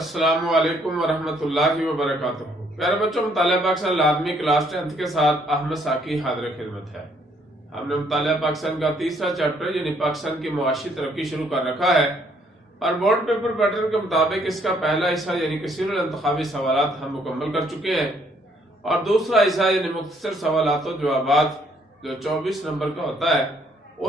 السلام علیکم ورحمۃ اللہ وبرکاتہ۔ پیارے بچوں، مطالعہ پاکستان لازمی کلاس 10 کے ساتھ احمد ساکی حاضر خدمت ہے۔ ہم نے مطالعہ پاکستان کا تیسرا چیپٹر یعنی پاکستان کی معاشی ترقی شروع کر رکھا ہے اور بورڈ پیپر پیٹرن کے مطابق اس کا پہلا حصہ یعنی کثیر الانتخابی سوالات ہم مکمل کر چکے ہیں اور دوسرا حصہ یعنی مختصر سوالات و جوابات جو 24 نمبر کا ہوتا ہے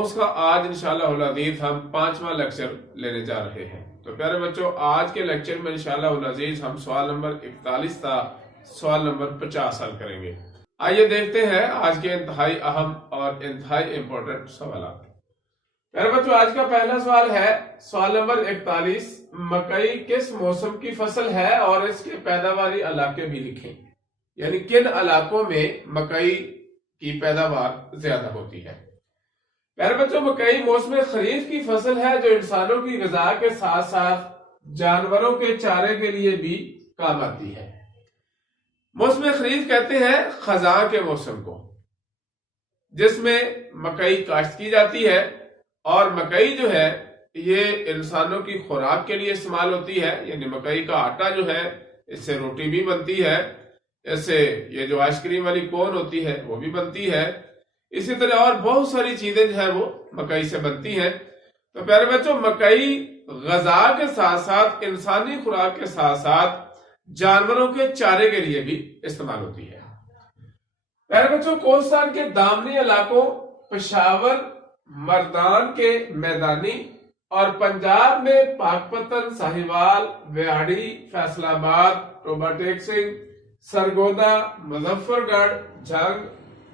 اس کا آج انشاءاللہ العزیز ہم 5واں لیکچر لینے جا رہے ہیں۔ تو پیارے بچوں، آج کے لیکچر میں انشاءاللہ العزیز ہم سوال نمبر 41 تا سوال نمبر 50 حل کریں گے۔ آئیے دیکھتے ہیں آج کے انتہائی اہم اور انتہائی امپورٹنٹ سوالات۔ پیارے بچوں، آج کا پہلا سوال ہے سوال نمبر 41، مکئی کس موسم کی فصل ہے اور اس کے پیداواری علاقے بھی لکھیں، یعنی کن علاقوں میں مکئی کی پیداوار زیادہ ہوتی ہے۔ پیارے بچوں، مکئی موسم خریف کی فصل ہے جو انسانوں کی غذا کے ساتھ ساتھ جانوروں کے چارے کے لیے بھی کام آتی ہے۔ موسم خریف کہتے ہیں خزاں کے موسم کو، جس میں مکئی کاشت کی جاتی ہے اور مکئی جو ہے یہ انسانوں کی خوراک کے لیے استعمال ہوتی ہے، یعنی مکئی کا آٹا جو ہے اس سے روٹی بھی بنتی ہے، اس سے یہ جو آئس کریم والی کون ہوتی ہے وہ بھی بنتی ہے، اسی طرح اور بہت ساری چیزیں جو ہے وہ مکئی سے بنتی ہیں۔ تو پیارے بچوں، مکئی غذا کے ساتھ ساتھ انسانی خوراک کے ساتھ ساتھ جانوروں کے چارے کے لیے بھی استعمال ہوتی ہے۔ پیارے بچوں، کوستان کے دامنی علاقوں پشاور، مردان کے میدانی اور پنجاب میں پاکپتن، ساہیوال، ویاڑی، فیصل آباد، روبا ٹیک سنگھ، سرگودا، مظفر گڑھ، جھنگ،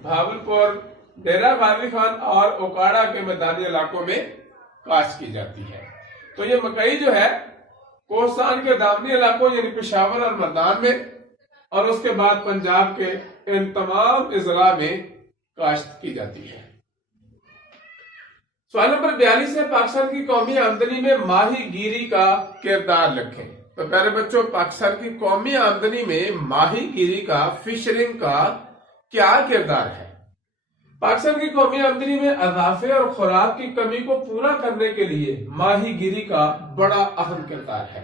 بھاولپور، ڈیرہ غازی خان اور اوکاڑا کے میدانی علاقوں میں کاشت کی جاتی ہے۔ تو یہ مکئی جو ہے کوستان کے دامنی علاقوں یعنی پشاور اور مردان میں اور اس کے بعد پنجاب کے ان تمام اضلاع میں کاشت کی جاتی ہے۔ سوال نمبر 42 ہے پاکستان کی قومی آمدنی میں ماہی گیری کا کردار لکھیں۔ تو پیارے بچوں، پاکستان کی قومی آمدنی میں ماہی گیری کا، فشرنگ کا کیا کردار ہے؟ پاکستان کی قومی آمدنی میں اضافے اور خوراک کی کمی کو پورا کرنے کے لیے ماہی گیری کا بڑا اہم کردار ہے۔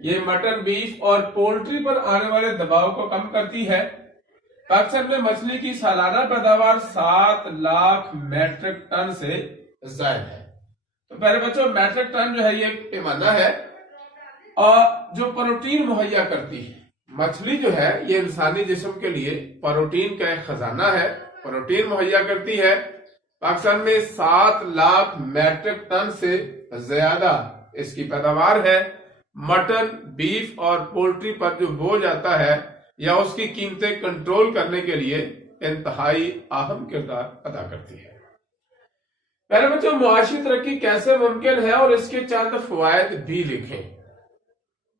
یہ مٹن، بیف اور پولٹری پر آنے والے دباؤ کو کم کرتی ہے۔ پاکستان میں مچھلی کی سالانہ پیداوار 7 لاکھ میٹرک ٹن سے زائد ہے۔ تو پیارے بچوں، میٹرک ٹن جو ہے یہ ایک پیمانہ ہے اور جو پروٹین مہیا کرتی ہے۔ مچھلی جو ہے یہ انسانی جسم کے لیے پروٹین کا ایک خزانہ ہے، پروٹین مہیا کرتی ہے۔ پاکستان میں 7 لاکھ میٹرک ٹن سے زیادہ اس کی پیداوار ہے۔ مٹن، بیف اور پولٹری پر جو بوجھ آتا ہے یا اس کی قیمتیں کنٹرول کرنے کے لیے انتہائی اہم کردار ادا کرتی ہے۔ پہلے بچوں، معاشی ترقی کیسے ممکن ہے اور اس کے چند فوائد بھی لکھیں۔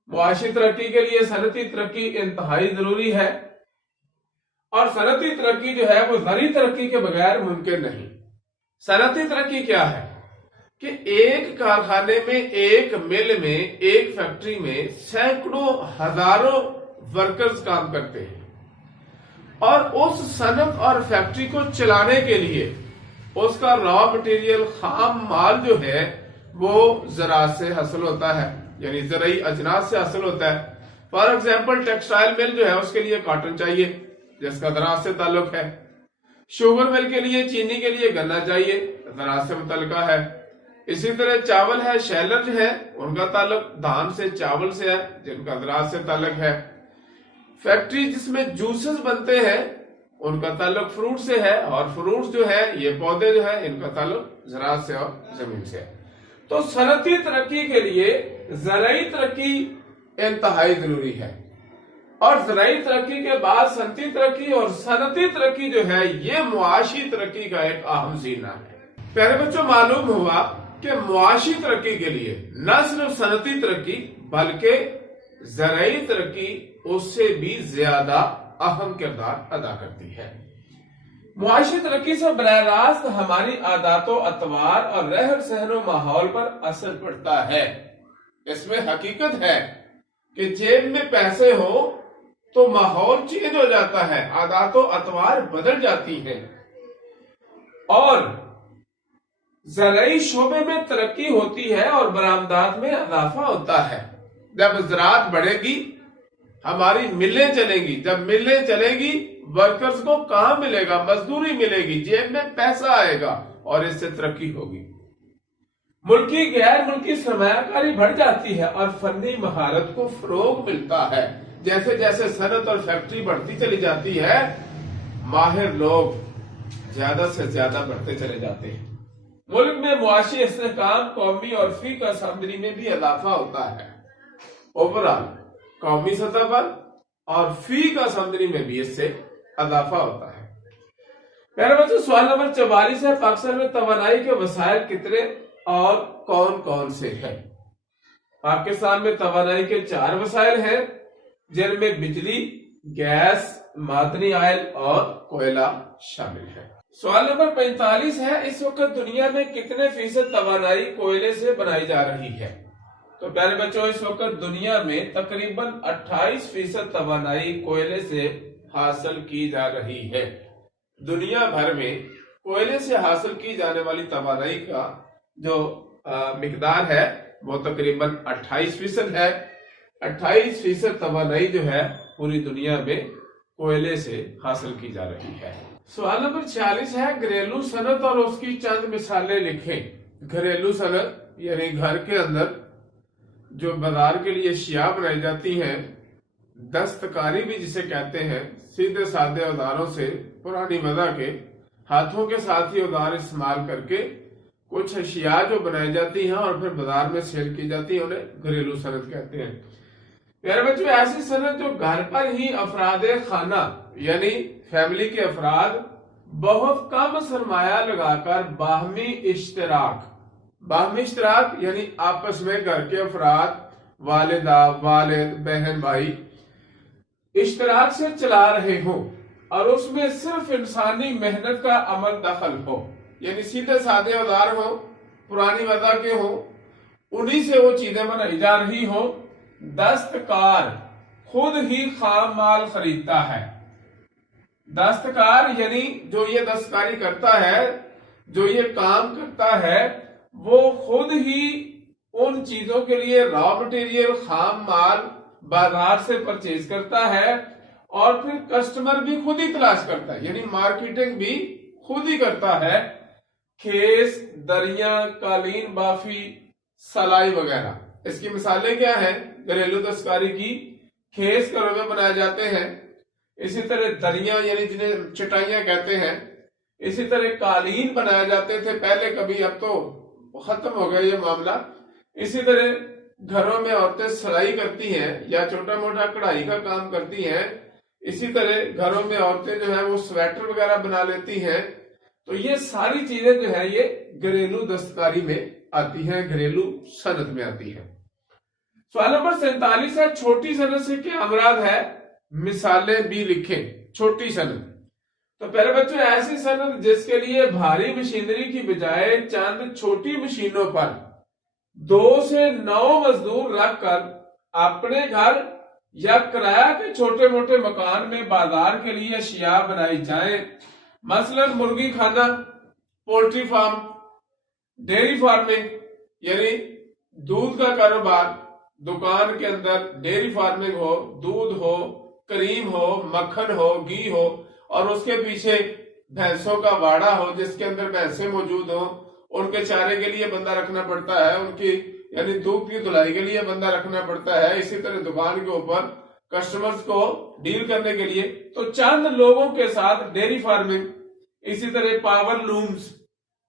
معاشی ترقی کے لیے صنعتی ترقی انتہائی ضروری ہے اور صنعتی ترقی جو ہے وہ زرعی ترقی کے بغیر ممکن نہیں۔ صنعتی ترقی کیا ہے کہ ایک کارخانے میں، ایک مل میں، ایک فیکٹری میں سینکڑوں ہزاروں ورکرز کام کرتے ہیں اور اس صنعت اور فیکٹری کو چلانے کے لیے اس کا را مٹیریل، خام مال جو ہے وہ زراعت سے حاصل ہوتا ہے، یعنی زرعی اجناس سے حاصل ہوتا ہے۔ فار ایگزامپل ٹیکسٹائل مل جو ہے اس کے لیے کاٹن چاہیے جس کا زراعت سے تعلق ہے، شوگر مل کے لیے، چینی کے لیے گنا چاہیے، زراعت سے متعلقہ ہے۔ اسی طرح چاول ہے، شیلر جو ہے ان کا تعلق دھان سے، چاول سے ہے جن کا زراعت سے تعلق ہے۔ فیکٹری جس میں جوسز بنتے ہیں ان کا تعلق فروٹ سے ہے اور فروٹ جو ہے یہ پودے جو ہے ان کا تعلق زراعت سے اور زمین سے ہے۔ تو صنعتی ترقی کے لیے زرعی ترقی انتہائی ضروری ہے اور زرعی ترقی کے بعد صنعتی ترقی اور صنعتی ترقی جو ہے یہ معاشی ترقی کا ایک اہم زینہ ہے۔ پیارے بچوں، معلوم ہوا کہ معاشی ترقی کے لیے نہ صرف صنعتی ترقی بلکہ زرعی ترقی اس سے بھی زیادہ اہم کردار ادا کرتی ہے۔ معاشی ترقی سے براہ راست ہماری عادات و اطوار اور رہن سہن و ماحول پر اثر پڑتا ہے۔ اس میں حقیقت ہے کہ جیب میں پیسے ہو تو ماحول چینج ہو جاتا ہے، عادات و اطوار بدل جاتی ہیں اور زرعی شعبے میں ترقی ہوتی ہے اور برآمدات میں اضافہ ہوتا ہے۔ جب زراعت بڑھے گی ہماری ملیں چلیں گی، جب ملیں چلیں گی ورکرز کو کہاں ملے گا؟ مزدوری ملے گی، جیب میں پیسہ آئے گا اور اس سے ترقی ہوگی۔ ملکی غیر ملکی سرمایہ کاری بڑھ جاتی ہے اور فنی مہارت کو فروغ ملتا ہے۔ جیسے جیسے صنعت اور فیکٹری بڑھتی چلی جاتی ہے ماہر لوگ زیادہ سے زیادہ بڑھتے چلے جاتے ہیں۔ ملک میں معاشی استحکام، قومی اور فی کا آمدنی میں بھی اضافہ ہوتا ہے۔ اوورآل قومی سطح پر اور فی کا آمدنی میں بھی اس سے اضافہ ہوتا ہے۔ میرے بچوں سوال نمبر 44 ہے، پاکستان میں توانائی کے وسائل کتنے اور کون کون سے ہیں؟ پاکستان میں توانائی کے 4 وسائل ہیں جن میں بجلی، گیس، معدنی آئل اور کوئلہ شامل ہے۔ سوال نمبر 45 ہے، اس وقت دنیا میں کتنے فیصد توانائی کوئلے سے بنائی جا رہی ہے؟ تو پیارے بچوں اس وقت دنیا میں تقریباً 28% توانائی کوئلے سے حاصل کی جا رہی ہے۔ دنیا بھر میں کوئلے سے حاصل کی جانے والی توانائی کا جو مقدار ہے وہ تقریباً 28% ہے۔ 28% توانائی جو ہے پوری دنیا میں کوئلے سے حاصل کی جا رہی ہے۔ سوال نمبر 46 ہے، گھریلو صنعت اور اس کی چند مثالیں لکھیں۔ گھریلو صنعت یعنی گھر کے اندر جو بازار کے لیے اشیاء بنائی جاتی ہیں، دستکاری بھی جسے کہتے ہیں، سیدھے سادے اوزاروں سے پرانی مدہ کے ہاتھوں کے ساتھ ہی اوزار استعمال کر کے کچھ اشیاء جو بنائی جاتی ہیں اور پھر بازار میں سیل کی جاتی ہیں انہیں گھریلو صنعت کہتے ہیں۔ میرے بچوں ایسی صنعت جو گھر پر ہی افراد خانہ یعنی فیملی کے افراد بہت کم سرمایہ لگا کر باہمی اشتراک یعنی آپس میں گھر کے افراد، والدہ، والد، بہن، بھائی اشتراک سے چلا رہے ہوں اور اس میں صرف انسانی محنت کا عمل دخل ہو، یعنی سیدھے سادے اوزار ہوں، پرانی وضع کے ہوں، انہی سے وہ چیزیں بنائی جا رہی ہوں۔ دستکار خود ہی خام مال خریدتا ہے۔ دستکار یعنی جو یہ دستکاری کرتا ہے، جو یہ کام کرتا ہے، وہ خود ہی ان چیزوں کے لیے را مٹیریل، خام مال بازار سے پرچیز کرتا ہے اور پھر کسٹمر بھی خود ہی تلاش کرتا ہے، یعنی مارکیٹنگ بھی خود ہی کرتا ہے۔ کھیس، دریاں، قالین بافی، سلائی وغیرہ اس کی مثالیں کیا ہیں؟ گھریلو دستکاری کی کھیس گھروں میں بنائے جاتے ہیں، اسی طرح دریاں یعنی جنہیں چٹائیاں کہتے ہیں، اسی طرح قالین بنائے جاتے تھے پہلے، کبھی اب تو ختم ہو گیا یہ معاملہ۔ اسی طرح گھروں میں عورتیں سلائی کرتی ہیں یا چھوٹا موٹا کڑھائی کا کام کرتی ہیں، اسی طرح گھروں میں عورتیں جو ہیں وہ سویٹر وغیرہ بنا لیتی ہیں۔ تو یہ ساری چیزیں جو ہیں یہ گھریلو دستکاری میں آتی ہیں، گھریلو صنعت میں آتی ہیں۔ سوال نمبر 47 ہے، چھوٹی صنعت سے کیا مراد ہے؟ مثالیں بھی لکھیں۔ چھوٹی صنعت تو پہلے بچوں ایسی صنعت جس کے لیے بھاری مشینری کی بجائے چند چھوٹی مشینوں پر 2 سے 9 مزدور رکھ کر اپنے گھر یا کرایہ کے چھوٹے موٹے مکان میں بازار کے لیے اشیاء بنائی جائیں، مثلا مرغی خانہ، پولٹری فارم، ڈیری فارمنگ یعنی دودھ کا کاروبار، دکان کے اندر ڈیری فارمنگ ہو، دودھ ہو، کریم ہو، مکھن ہو، گھی ہو، اور اس کے پیچھے بھینسوں کا واڑا ہو جس کے اندر بھینسیں موجود ہوں، ان کے چارے کے لیے بندہ رکھنا پڑتا ہے، ان کی یعنی دودھ کی دھلائی کے لیے بندہ رکھنا پڑتا ہے، اسی طرح دکان کے اوپر کسٹمرز کو ڈیل کرنے کے لیے تو چند لوگوں کے ساتھ ڈیری فارمنگ، اسی طرح پاور لومز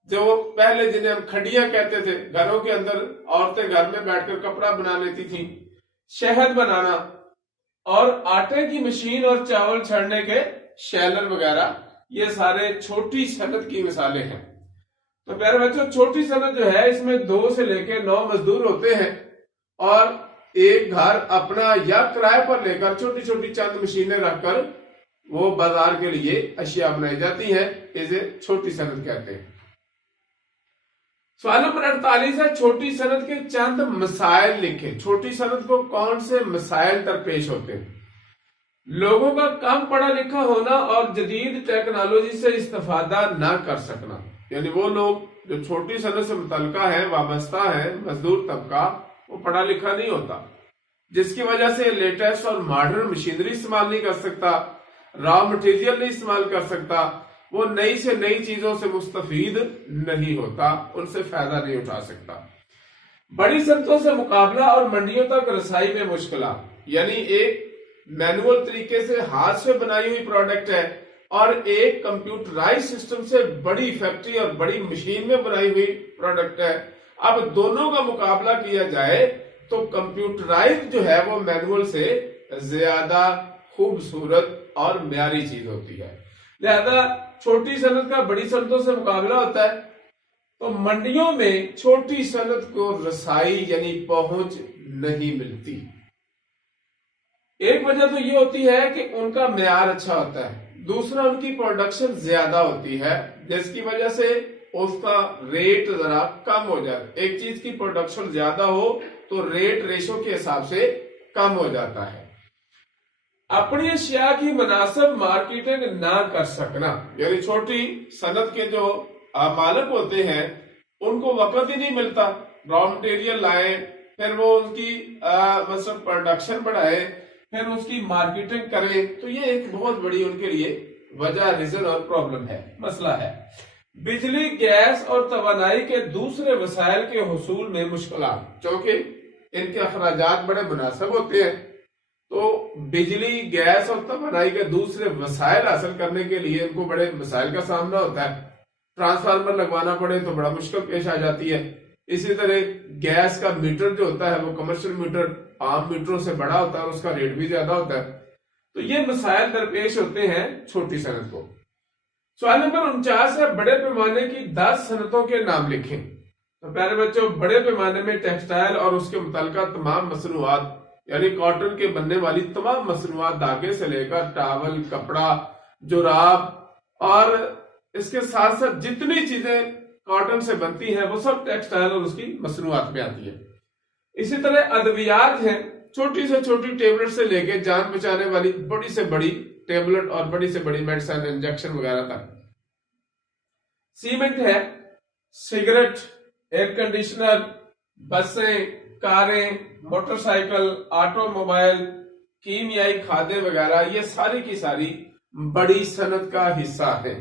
جو پہلے جنہیں ہم کھڈیاں کہتے تھے، گھروں کے اندر عورتیں گھر میں بیٹھ کر کپڑا بنا لیتی تھی، شہد بنانا، اور آٹے کی مشین اور چاول چھڑنے کے شیلر وغیرہ، یہ سارے چھوٹی صنعت کی مثالیں ہیں۔ تو پیارے بچوں چھوٹی صنعت جو ہے اس میں 2 سے لے کے 9 مزدور ہوتے ہیں اور ایک گھر اپنا یا کرائے پر لے کر چھوٹی چھوٹی چند مشینیں رکھ کر وہ بازار کے لیے اشیاء بنائی جاتی ہیں، اسے چھوٹی صنعت کہتے ہیں۔ سوال نمبر 48 ہے، چھوٹی صنعت کے چند مسائل لکھیں۔ چھوٹی صنعت کو کون سے مسائل درپیش ہوتے ہیں؟ لوگوں کا کم پڑھا لکھا ہونا اور جدید ٹیکنالوجی سے استفادہ نہ کر سکنا، یعنی وہ لوگ جو چھوٹی صنعت سے متعلقہ ہیں، وابستہ ہیں، مزدور طبقہ، وہ پڑھا لکھا نہیں ہوتا، جس کی وجہ سے لیٹسٹ اور ماڈرن مشینری استعمال نہیں کر سکتا، را مٹیریل نہیں استعمال کر سکتا، وہ نئی سے نئی چیزوں سے مستفید نہیں ہوتا، ان سے فائدہ نہیں اٹھا سکتا۔ بڑی صنعتوں سے مقابلہ اور منڈیوں تک رسائی میں مشکلات، یعنی ایک مینول طریقے سے ہاتھ سے بنائی ہوئی پروڈکٹ ہے اور ایک کمپیوٹرائز سسٹم سے بڑی فیکٹری اور بڑی مشین میں بنائی ہوئی پروڈکٹ ہے۔ اب دونوں کا مقابلہ کیا جائے تو کمپیوٹرائز جو ہے وہ مینول سے زیادہ خوبصورت اور معیاری چیز ہوتی ہے، لہذا چھوٹی صنعت کا بڑی صنعتوں سے مقابلہ ہوتا ہے، تو منڈیوں میں چھوٹی صنعت کو رسائی یعنی پہنچ نہیں ملتی۔ ایک وجہ تو یہ ہوتی ہے کہ ان کا معیار اچھا ہوتا ہے، دوسرا ان کی پروڈکشن زیادہ ہوتی ہے جس کی وجہ سے اس کا ریٹ ذرا کم ہو جاتا ہے۔ ایک چیز کی پروڈکشن زیادہ ہو تو ریٹ ریشو کے حساب سے کم ہو جاتا ہے۔ اپنی اشیاء کی مناسب مارکیٹنگ نہ کر سکنا، یعنی چھوٹی صنعت کے جو مالک ہوتے ہیں ان کو وقت ہی نہیں ملتا، را مٹیریل لائیں، پھر وہ ان کی مثلا پروڈکشن بڑھائے، پھر اس کی مارکیٹنگ کریں، تو یہ ایک بہت بڑی ان کے لیے وجہ، ریزن اور پرابلم ہے، مسئلہ ہے۔ بجلی، گیس اور توانائی کے دوسرے وسائل کے حصول میں مشکلات، چونکہ ان کے اخراجات بڑے مناسب ہوتے ہیں، تو بجلی، گیس اور توانائی کے دوسرے وسائل حاصل کرنے کے لیے ان کو بڑے مسائل کا سامنا ہوتا ہے۔ ٹرانسفارمر لگوانا پڑے تو بڑا مشکل پیش آ جاتی ہے۔ اسی طرح گیس کا میٹر جو ہوتا ہے وہ کمرشل میٹر عام میٹروں سے بڑا ہوتا ہے اور اس کا ریٹ بھی زیادہ ہوتا ہے، تو یہ مسائل درپیش ہوتے ہیں چھوٹی صنعت کو۔ سوال نمبر 49 ہے، بڑے پیمانے کی 10 صنعتوں کے نام لکھیں۔ تو پیارے بچوں، بڑے پیمانے میں ٹیکسٹائل اور اس کے متعلقہ تمام مصنوعات، یعنی کاٹن کے بننے والی تمام مصنوعات، دھاگے سے لے کر ٹاول، کپڑا، جراب اور اس کے ساتھ ساتھ جتنی چیزیں کاٹن سے بنتی ہیں وہ سب ٹیکسٹائل اور اس کی مصنوعات میں آتی ہے۔ اسی طرح ادویات ہیں، چھوٹی سے چھوٹی ٹیبلٹ سے لے کے جان بچانے والی بڑی سے بڑی ٹیبلٹ اور بڑی سے بڑی میڈیسن، انجیکشن وغیرہ تک۔ سیمنٹ ہے، سگریٹ، ایئر کنڈیشنر، بسیں، کاریں، موٹر سائیکل، آٹو موبائل، کیمیائی کھادیں وغیرہ، یہ ساری کی ساری بڑی صنعت کا حصہ ہے۔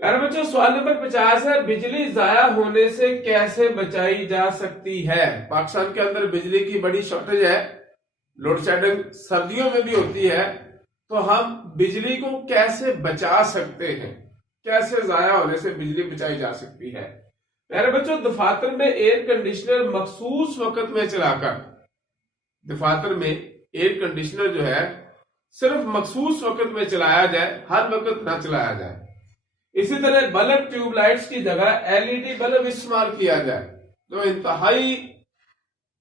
پیارے بچوں، سوال نمبر 50 ہے، بجلی ضائع ہونے سے کیسے بچائی جا سکتی ہے؟ پاکستان کے اندر بجلی کی بڑی شارٹیج ہے، لوڈ شیڈنگ سردیوں میں بھی ہوتی ہے، تو ہم بجلی کو کیسے بچا سکتے ہیں؟ کیسے ضائع ہونے سے بجلی بچائی جا سکتی ہے؟ پیارے بچوں، دفاتر میں ایئر کنڈیشنر مخصوص وقت میں چلا کر، دفاتر میں ایئر کنڈیشنر جو ہے صرف مخصوص وقت میں چلایا جائے، ہر وقت نہ چلایا جائے۔ اسی طرح بلب، ٹیوب لائٹس کی جگہ LED بلب استعمال کیا جائے، جو انتہائی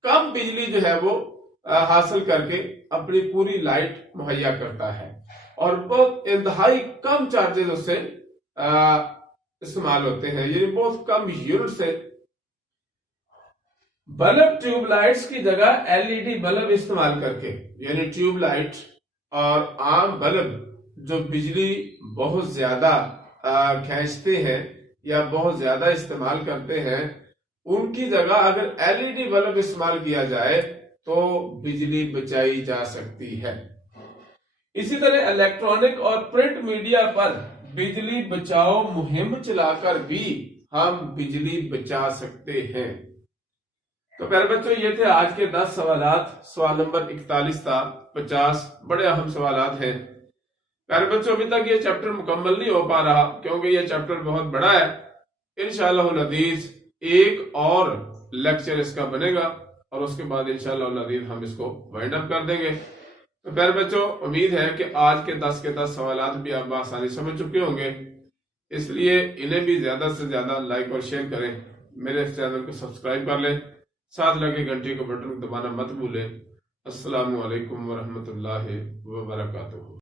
کم بجلی جو ہے وہ حاصل کر کے اپنی پوری لائٹ مہیا کرتا ہے اور بہت انتہائی کم چارجز اس سے استعمال ہوتے ہیں، یعنی بہت کم یونٹ سے۔ بلب، ٹیوب لائٹس کی جگہ LED بلب استعمال کر کے، یعنی ٹیوب لائٹ اور عام بلب جو بجلی بہت زیادہ کھینچتے ہیں یا بہت زیادہ استعمال کرتے ہیں، ان کی جگہ اگر LED بلب استعمال کیا جائے تو بجلی بچائی جا سکتی ہے۔ اسی طرح الیکٹرانک اور پرنٹ میڈیا پر بجلی بچاؤ مہم چلا کر بھی ہم بجلی بچا سکتے ہیں۔ تو پیارے بچوں، یہ تھے آج کے 10 سوالات۔ سوال نمبر 41 تھا، 50 بڑے اہم سوالات ہیں۔ پیارے بچوں، ابھی تک یہ چیپٹر مکمل نہیں ہو پا رہا کیونکہ یہ چیپٹر بہت بڑا ہے۔ انشاءاللہ العزیز ایک اور لیکچر اس کا بنے گا اور اس کے بعد انشاءاللہ العزیز ہم اس کو وائنڈ اپ کر دیں گے۔ تو پیارے بچوں، امید ہے کہ آج کے 10 کے 10 سوالات بھی آپ بآسانی سمجھ چکے ہوں گے، اس لیے انہیں بھی زیادہ سے زیادہ لائک اور شیئر کریں، میرے اس چینل کو سبسکرائب کر لیں، ساتھ لگے گھنٹی کو بٹن دبانا مت بھولیں۔ السلام علیکم ورحمۃ اللہ وبرکاتہ۔